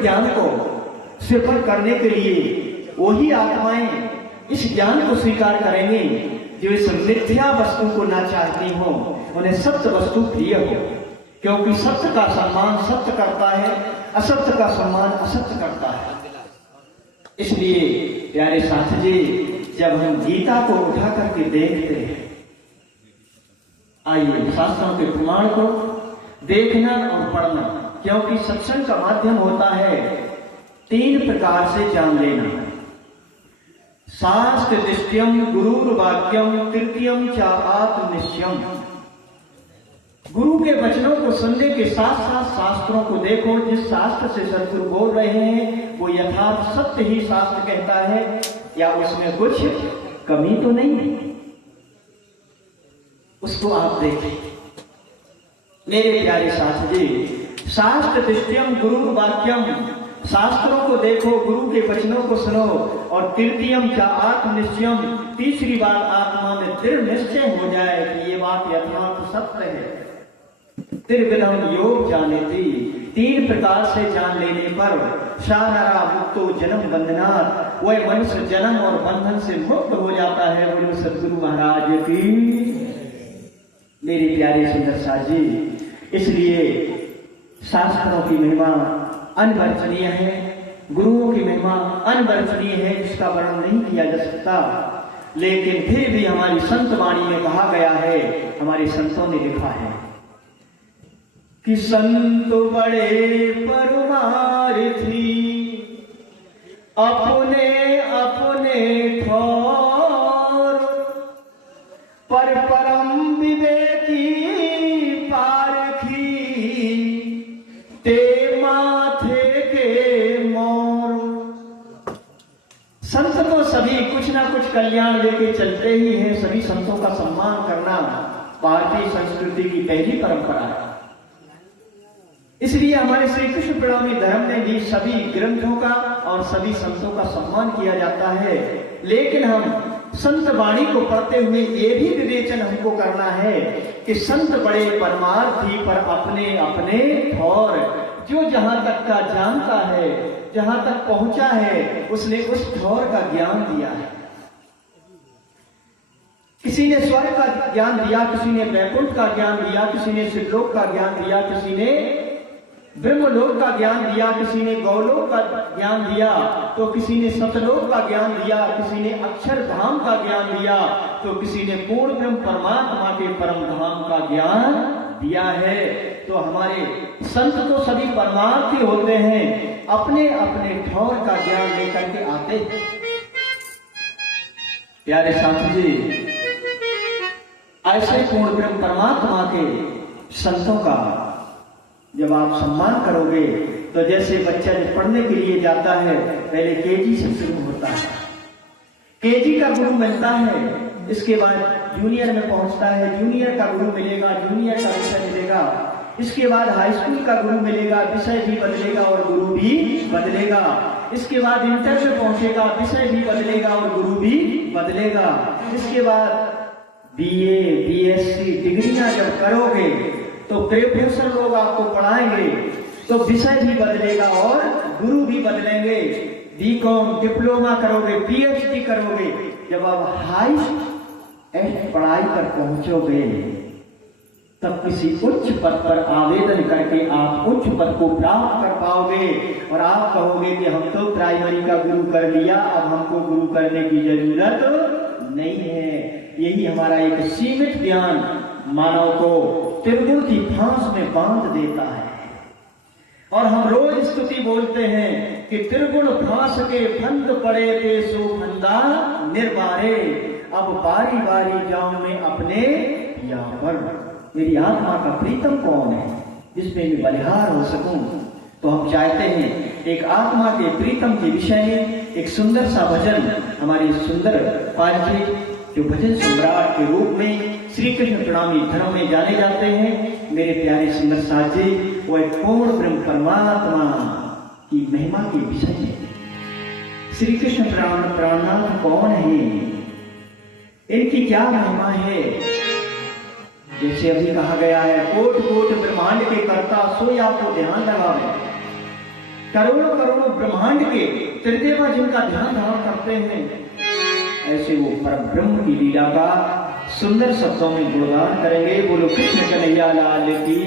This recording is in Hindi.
अमृत ज्ञान को स्वीकार करने के लिए वही आत्माएं इस ज्ञान को स्वीकार करेंगे जो इस मिथ्या वस्तु को ना चाहती हो, उन्हें सत्य वस्तु प्रिय हो। क्योंकि सत्य का सम्मान सत्य करता है, असत्य का सम्मान असत्य करता है। इसलिए प्यारे साथी जी, जब हम गीता को उठा करके देखते हैं, आइए शास्त्रों के प्रमाण को देखना और पढ़ना, क्योंकि सत्संग का माध्यम होता है 3 प्रकार से जान लेना। शास्त्र दृष्टियम गुरुर्वाक्यम तृतीयम च आत्मनिश्चयम। गुरु के वचनों को सुनने के साथ साथ शास्त्रों को देखो। जिस शास्त्र से सदगुरु बोल रहे हैं वो यथार्थ सत्य ही शास्त्र कहता है या उसमें कुछ कमी तो नहीं है, उसको आप देखें। मेरे प्यारे साथी जी, शास्त्र दृष्टियम गुरु वाक्यम, शास्त्रों को देखो, गुरु के वचनों को सुनो। और तृतीयम का आत्मनिश्चयम, तीसरी बात आत्मा में दृढ़ निश्चय हो जाए कि ये बात यथार्थ सत्य है। त्रिविधम योग जाने थी, 3 प्रकार से जान लेने पर शानरा मुक्तो जन्म बंधनात्, वह मनुष्य जन्म और बंधन से मुक्त हो जाता है। बोलो सदगुरु महाराज की। मेरी प्यारी सुंदर साजी, इसलिए शास्त्रों की महिमा अनवर्चनीय है, गुरुओं की महिमा अनवर्चनीय है, जिसका वर्णन नहीं किया जा सकता। लेकिन फिर भी हमारी संत वाणी में कहा गया है, हमारे संतों ने लिखा है कि संत बड़े परमार्थी अपने अपने ठौर, पर परम विवेकी पारखी ते माथे के मोर। संत तो सभी कुछ ना कुछ कल्याण लेके चलते ही हैं। सभी संतों का सम्मान करना भारतीय संस्कृति की पहली परंपरा है। इसलिए हमारे श्री कृष्ण प्रणामी धर्म में भी सभी ग्रंथों का और सभी संतों का सम्मान किया जाता है। लेकिन हम संत वाणी को पढ़ते हुए ये भी विवेचन हमको करना है कि संत बड़े परमार्थी पर अपने अपने ठौर। जो जहां तक का जानता है, जहां तक पहुंचा है, उसने उस ठौर का ज्ञान दिया है। किसी ने स्वर्ग का ज्ञान दिया, किसी ने वैकुंठ का ज्ञान दिया, किसी ने शिवलोक का ज्ञान दिया, किसी ने ब्रह्मलोक का ज्ञान दिया, किसी ने गौलोक का ज्ञान दिया, तो किसी ने सतलोक का ज्ञान दिया, किसी ने अक्षरधाम का ज्ञान दिया, तो किसी ने पूर्ण ब्रह्म परमात्मा के परम धाम का ज्ञान दिया है। तो हमारे संत तो सभी परमार्थी होते हैं, अपने अपने ठौर का ज्ञान लेकर के आते हैं। प्यारे साथी जी, ऐसे पूर्ण ब्रह्म परमात्मा के संतों का जब आप सम्मान करोगे, तो जैसे बच्चा जब पढ़ने के लिए जाता है, पहले केजी से शुरू होता है, केजी का गुरु मिलता है, इसके बाद जूनियर में पहुंचता है, जूनियर का गुरु मिलेगा, जूनियर का विषय मिलेगा, इसके बाद हाई स्कूल का गुरु मिलेगा, विषय भी बदलेगा और गुरु भी बदलेगा, इसके बाद इंटर में पहुंचेगा, विषय भी बदलेगा और गुरु भी बदलेगा, इसके बाद बीए, बीएससी डिग्रियां जब करोगे तो प्रोफेसर लोग आपको पढ़ाएंगे, तो विषय भी बदलेगा और गुरु भी बदलेंगे। बीकॉम डिप्लोमा करोगे, पीएचडी करोगे, जब आप हाई पढ़ाई पर पहुंचोगे तब किसी उच्च पद पर आवेदन करके आप उच्च पद को प्राप्त कर पाओगे और आप कहोगे कि हम तो प्राइमरी का गुरु कर लिया, अब हमको गुरु करने की जरूरत नहीं है। यही हमारा एक सीमित ज्ञान मानव को त्रिगुण की फांस में बांध देता है। और हम रोज स्तुति बोलते हैं कि त्रिगुण फांस के फंद पड़े थे सो फंदा निर्वारे, अब बारी बारी जाऊं मैं अपने यहाँ पर। मेरी आत्मा का प्रीतम कौन है जिसमें मैं बलिहार हो सकूं? तो हम चाहते हैं एक आत्मा के प्रीतम के विषय में एक सुंदर सा भजन हमारी सुंदर पालकी जो भजन सम्राट के रूप में श्री कृष्ण प्रणामी धर्म में जाने जाते हैं। मेरे प्यारे सुंदर साथी, वो एक पूर्ण ब्रह्म परमात्मा की महिमा के विषय में श्री कृष्ण प्राणनाथ कौन है, इनकी क्या महिमा है। जैसे अभी कहा गया है, कोट कोट ब्रह्मांड के कर्ता सोया को ध्यान लगावे। करोड़ों करोड़ों ब्रह्मांड के त्रिदेवा जिनका ध्यान धारण करते हैं, ऐसे वो परब्रह्म की लीला का सुंदर शब्दों में गुणगान करेंगे। बोलो कृष्ण कन्हैया लाल की।